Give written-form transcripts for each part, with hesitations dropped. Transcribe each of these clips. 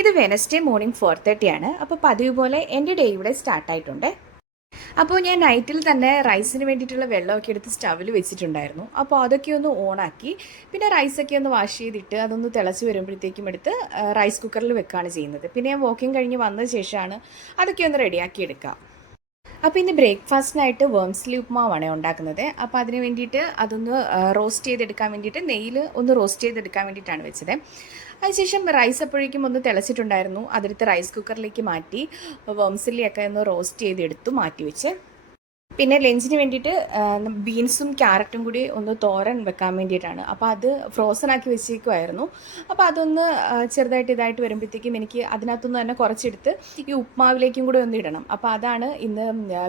ഇത് Wednesday morning 4:30 ആണ്. അപ്പോൾ പതിവ് പോലെ എൻ്റെ ഡേ ഇവിടെ സ്റ്റാർട്ടായിട്ടുണ്ട്. അപ്പോൾ ഞാൻ നൈറ്റിൽ തന്നെ റൈസിന് വേണ്ടിയിട്ടുള്ള വെള്ളമൊക്കെ എടുത്ത് സ്റ്റവിൽ വെച്ചിട്ടുണ്ടായിരുന്നു. അപ്പോൾ അതൊക്കെ ഒന്ന് ഓണാക്കി പിന്നെ റൈസൊക്കെ ഒന്ന് വാഷ് ചെയ്തിട്ട് അതൊന്ന് തിളച്ച് വരുമ്പോഴത്തേക്കും എടുത്ത് റൈസ് കുക്കറിൽ വെക്കുകയാണ് ചെയ്യുന്നത്. പിന്നെ ഞാൻ വാക്കിംഗ് കഴിഞ്ഞ് വന്ന ശേഷമാണ് അതൊക്കെ ഒന്ന് റെഡിയാക്കി എടുക്കുക. അപ്പോൾ ഇന്ന് ബ്രേക്ക്ഫാസ്റ്റിനായിട്ട് വേംസ്ലി ഉപ്മാവാണ് ഉണ്ടാക്കുന്നത്. അപ്പോൾ അതിന് വേണ്ടിയിട്ട് അതൊന്ന് റോസ്റ്റ് ചെയ്തെടുക്കാൻ വേണ്ടിയിട്ട് നെയ്യിൽ ഒന്ന് റോസ്റ്റ് ചെയ്തെടുക്കാൻ വേണ്ടിയിട്ടാണ് വെച്ചത്. അതിനുശേഷം റൈസ് അപ്പോഴേക്കും ഒന്ന് തിളച്ചിട്ടുണ്ടായിരുന്നു. അതെടുത്ത് റൈസ് കുക്കറിലേക്ക് മാറ്റി വേംസ്ലിയൊക്കെ ഒന്ന് റോസ്റ്റ് ചെയ്തെടുത്തു മാറ്റി വെച്ച്. പിന്നെ ലഞ്ചിന് വേണ്ടിയിട്ട് ബീൻസും ക്യാരറ്റും കൂടി ഒന്ന് തോരൻ വെക്കാൻ വേണ്ടിയിട്ടാണ്. അപ്പോൾ അത് ഫ്രോസൺ ആക്കി വെച്ചേക്കുമായിരുന്നു. അപ്പോൾ അതൊന്ന് ചെറുതായിട്ട് ഇതായിട്ട് വരുമ്പോഴത്തേക്കും എനിക്ക് അതിനകത്തുനിന്ന് തന്നെ കുറച്ചെടുത്ത് ഈ ഉപ്മാവിലേക്കും കൂടി ഒന്ന് ഇടണം. അപ്പോൾ അതാണ് ഇന്ന്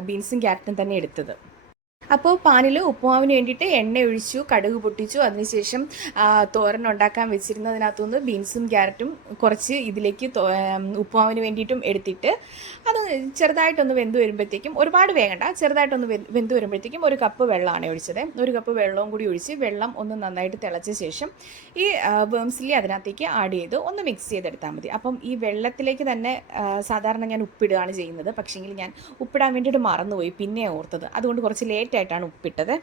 ബീൻസും ക്യാരറ്റും തന്നെ എടുത്തത്. അപ്പോൾ പാനിൽ ഉപ്പുമാവിന് വേണ്ടിയിട്ട് എണ്ണ ഒഴിച്ചു, കടുക് പൊട്ടിച്ചു. അതിനുശേഷം തോരൻ ഉണ്ടാക്കാൻ വെച്ചിരുന്നതിനകത്തുനിന്ന് ബീൻസും ക്യാരറ്റും കുറച്ച് ഇതിലേക്ക് ഉപ്പുമാവിന് വേണ്ടിയിട്ടും എടുത്തിട്ട് അത് ചെറുതായിട്ടൊന്ന് വെന്ത് വരുമ്പോഴത്തേക്കും, ഒരുപാട് വേകണ്ട, ചെറുതായിട്ടൊന്ന് വെന്ത് വരുമ്പോഴത്തേക്കും 1 കപ്പ് വെള്ളമാണ് ഒഴിച്ചത്. 1 കപ്പ് വെള്ളവും കൂടി ഒഴിച്ച് വെള്ളം ഒന്ന് നന്നായിട്ട് തിളച്ച ശേഷം ഈ വേംസ്ലി അതിനകത്തേക്ക് ആഡ് ചെയ്ത് ഒന്ന് മിക്സ് ചെയ്തെടുത്താൽ മതി. അപ്പം ഈ വെള്ളത്തിലേക്ക് തന്നെ സാധാരണ ഞാൻ ഉപ്പിടുകയാണ് ചെയ്യുന്നത്. പക്ഷേങ്കിൽ ഞാൻ ഉപ്പിടാൻ വേണ്ടിയിട്ട് മറന്നുപോയി, പിന്നെ ഓർത്തത്. അതുകൊണ്ട് കുറച്ച് ലേറ്റായിട്ടാണ് ഉപ്പിട്ടത്.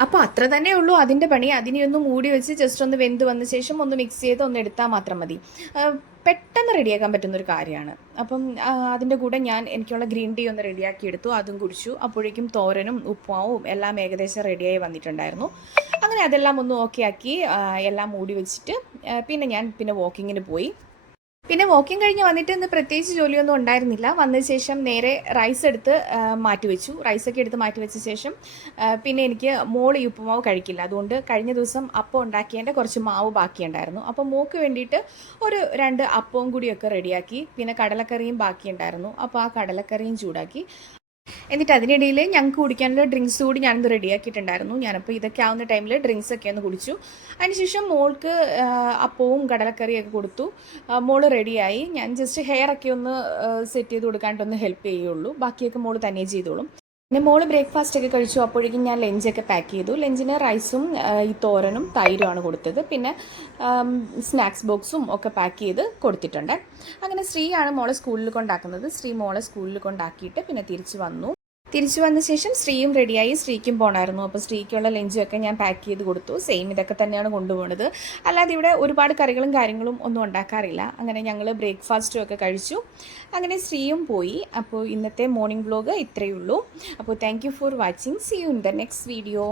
അപ്പോൾ അത്ര തന്നെ ഉള്ളൂ അതിൻ്റെ പണി. അതിനെ ഒന്ന് മൂടി വെച്ച് ജസ്റ്റ് ഒന്ന് വെന്ത് വന്ന ശേഷം ഒന്ന് മിക്സ് ചെയ്ത് ഒന്ന് എടുത്താൽ മാത്രം മതി. പെട്ടെന്ന് റെഡിയാക്കാൻ പറ്റുന്നൊരു കാര്യമാണ്. അപ്പം അതിൻ്റെ കൂടെ ഞാൻ എനിക്കുള്ള ഗ്രീൻ ടീ ഒന്ന് റെഡിയാക്കി എടുത്തു, അതും കുടിച്ചു. അപ്പോഴേക്കും തോരനും ഉപ്പുമാവും എല്ലാം ഏകദേശം റെഡിയായി വന്നിട്ടുണ്ടായിരുന്നു. അങ്ങനെ അതെല്ലാം ഒന്ന് ഓക്കെ ആക്കി എല്ലാം മൂടി വെച്ചിട്ട് പിന്നെ വാക്കിങ്ങിന് പോയി. പിന്നെ വാക്കിംഗ് കഴിഞ്ഞ് വന്നിട്ട് ഇന്ന് പ്രത്യേകിച്ച് ജോലിയൊന്നും ഉണ്ടായിരുന്നില്ല. വന്ന ശേഷം നേരെ റൈസ് എടുത്ത് മാറ്റിവെച്ചു. റൈസൊക്കെ എടുത്ത് മാറ്റിവെച്ച ശേഷം പിന്നെ എനിക്ക് മോൾ ഈ ഉപ്പുമാവ് കഴിക്കില്ല. അതുകൊണ്ട് കഴിഞ്ഞ ദിവസം അപ്പം ഉണ്ടാക്കിയതിൻ്റെ കുറച്ച് മാവ് ബാക്കിയുണ്ടായിരുന്നു. അപ്പോൾ മോൾക്ക് വേണ്ടിയിട്ട് ഒരു 2 അപ്പവും കൂടിയൊക്കെ റെഡിയാക്കി. പിന്നെ കടലക്കറിയും ബാക്കിയുണ്ടായിരുന്നു. അപ്പോൾ ആ കടലക്കറിയും ചൂടാക്കി. എന്നിട്ട് അതിനിടയിൽ ഞങ്ങൾക്ക് കുടിക്കാനുള്ള ഡ്രിങ്ക്സ് കൂടി ഞാനൊന്ന് റെഡിയാക്കിയിട്ടുണ്ടായിരുന്നു. ഞാനപ്പോൾ ഇതൊക്കെ ആവുന്ന ടൈമിൽ ഡ്രിങ്ക്സൊക്കെ ഒന്ന് കുടിച്ചു. അതിനുശേഷം മോൾക്ക് അപ്പവും കടലക്കറിയൊക്കെ കൊടുത്തു. മോള് റെഡിയായി. ഞാൻ ജസ്റ്റ് ഹെയറൊക്കെ ഒന്ന് സെറ്റ് ചെയ്ത് കൊടുക്കാനായിട്ടൊന്ന് ഹെൽപ്പ് ചെയ്യുള്ളൂ. ബാക്കിയൊക്കെ മോള് തന്നെ ചെയ്തോളും. പിന്നെ മോള് ബ്രേക്ക്ഫാസ്റ്റ് ഒക്കെ കഴിച്ചു. അപ്പോഴേക്കും ഞാൻ ലഞ്ചൊക്കെ പാക്ക് ചെയ്തു. ലഞ്ചിന് റൈസും ഈ തോരനും തൈരുമാണ് കൊടുത്തത്. പിന്നെ സ്നാക്സ് ബോക്സും ഒക്കെ പാക്ക് ചെയ്ത് കൊടുത്തിട്ടുണ്ട്. അങ്ങനെ ശ്രീയാണ് മോളെ സ്കൂളിൽ കൊണ്ടാക്കുന്നത്. ശ്രീ മോളെ സ്കൂളിൽ കൊണ്ടാക്കിയിട്ട് പിന്നെ തിരിച്ചു വന്ന ശേഷം ശ്രീയും റെഡിയായി. ശ്രീക്കും പോകണമായിരുന്നു. അപ്പോൾ ശ്രീക്കുള്ള ലഞ്ചൊക്കെ ഞാൻ പാക്ക് ചെയ്ത് കൊടുത്തു. സെയിം ഇതൊക്കെ തന്നെയാണ് കൊണ്ടുപോകുന്നത്. അല്ലാതെ ഇവിടെ ഒരുപാട് കറികളും കാര്യങ്ങളും ഒന്നും ഉണ്ടാക്കാറില്ല. അങ്ങനെ ഞങ്ങൾ ബ്രേക്ക്ഫാസ്റ്റും ഒക്കെ കഴിച്ചു. അങ്ങനെ ശ്രീയും പോയി. അപ്പോൾ ഇന്നത്തെ മോർണിംഗ് വ്ലോഗ് ഇത്രയേ ഉള്ളൂ. അപ്പോൾ thank you for watching. See you in the next video.